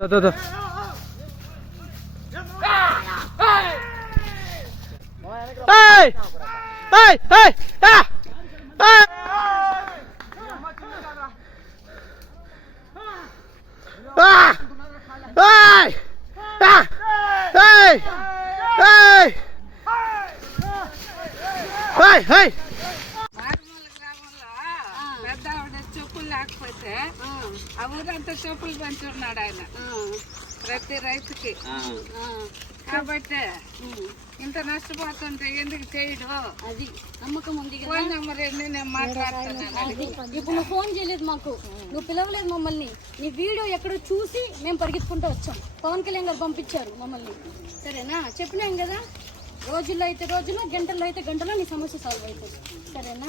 Thôi thôi thôi. Ê! Ê! Ê! À! Ê! À! Ê! À! Ê! Ê! Ê! Ê! Ê! లేకపోతే ఆ. ఊరంతా చెప్పులు పెంచున్నాడు ఆయన. ప్రతి రైతుకి. కాబట్టి ఇంత నష్టపోతుంటే ఎందుకు చేయడు? అది నమ్మకం ఉంది ఫోన్ నెంబర్ ఏంది? నేను మాట్లాడుతున్నాను. ఇప్పుడు నువ్వు ఫోన్ చేయలేదు మాకు. నువ్వు పిలవలేదు మమ్మల్ని. నీ వీడియో ఎక్కడో చూసి మేము పరిగెత్తుకుంటూ వచ్చాం. పవన్ కళ్యాణ్ గారు పంపించారు మమ్మల్ని. సరేనా? చెప్పినాం కదా. రోజుల్లో అయితే రోజుల్లో గంటల్లో అయితే గంటలో నీ సమస్య సాల్వ్ అవుతుంది. సరేనా.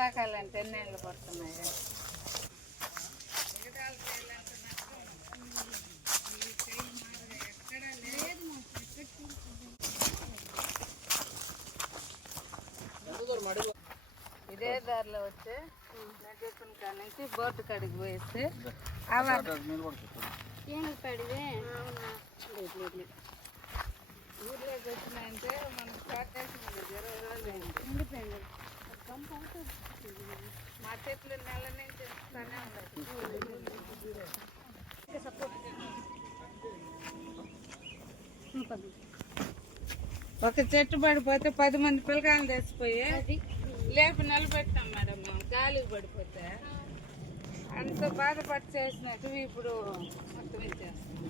చెట్లు సాకాలంటే ఎన్నేళ్ళు పడుతున్నాయి? ఇదే దారిలో వచ్చి నేను చెప్పిన కాడ నుంచి బోర్డు కాడికి పోయేస్తే అవ- ఏం పడివే ఊర్లోకి వచ్చినాయంటే మనకు ప్యాకేషన్ ఉండదు ఇరవై రోజులు అయింది? మా చెట్లు నెల నుంచి ఒక చెట్టు పడిపోతే పది మంది పిల్లకాయలు తెచ్చిపోయి లేపి నిలబెట్టాం మేడం మేము గాలికి పడిపోతే. అంత బాధపడి చేసినట్టు ఇప్పుడు మొత్తం ఇచ్చేస్తాం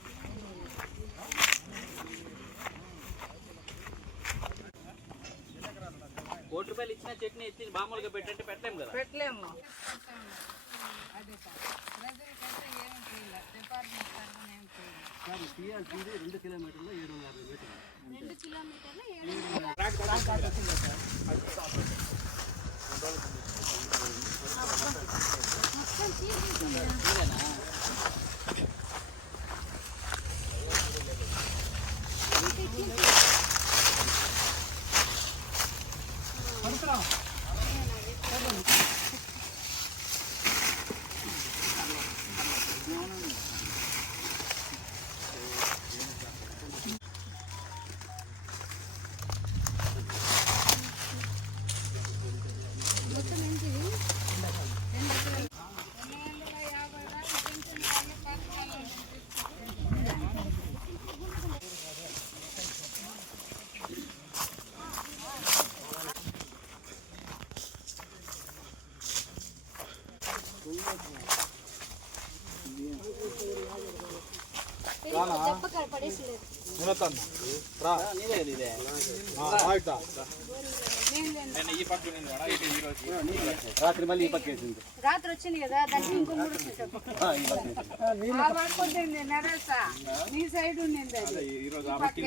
రూపాయలు ఇచ్చిన చట్నీ ఎత్తి మామూలుగా పెట్టంటే పెట్టలేము కదా పెట్టలేము అదే సార్ ప్రజలకైతే ఏమి చేయలేదు డిపార్ట్మెంట్ తరఫున ఏమి చేయలేదు తీయాల్సింది రెండు కిలోమీటర్లు ఏడు వందల యాభై మీటర్లు రెండు కిలోమీటర్లు ఏడు మొత్తం తీసేసింది. మొత్తం ఈ పక్క రోజు. రాత్రి మళ్ళీ ఈ పక్కేసింది రాత్రి వచ్చింది కదా దానికి ఇంకో మూడు నరేసా నీ సైడ్ ఉండింది అది ఈ పక్క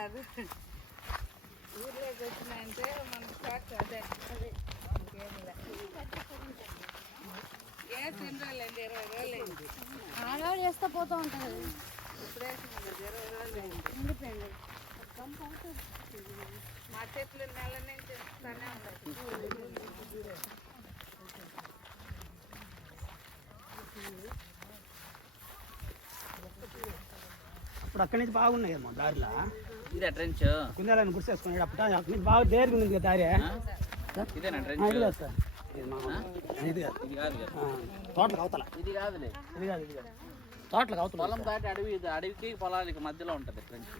అది ఊర్లోకి వచ్చినాయంటే మన స్టాక్ అదే. అదే. ఇంకేంలే. ఏ తిని రోజులండి ఇరవై రోజులు. అయింది ఆడవాళ్ళు చేస్తా పోతా ఉంటుంది. ఇప్పుడే ఇరవై రోజులు. అయింది ఉండిపోయింది. మా చెట్లు నెల నుంచి ఇస్తానే ఉంటాయి అప్పుడు అక్కడి నుంచి బాగున్నాయి కదా దారిలో. ఇదే ట్రెంచ్ కుందేలని గుర్తేసుకున్నాడు అప్పుడు అక్కడి నుంచి బాగా దేరికి ఉంది కదా దారి. ఇదేనా ట్రెంచ్ ఇది సార్. ఇది కాదు. ఇది కాదు తోటలకు అవతల. ఇది కాదులే. ఇది కాదు ఇది కాదు. తోటలకు అవతల. పొలం దాటి అడవి అడవికి పొలాలకి మధ్యలో ఉంటది ట్రెంచ్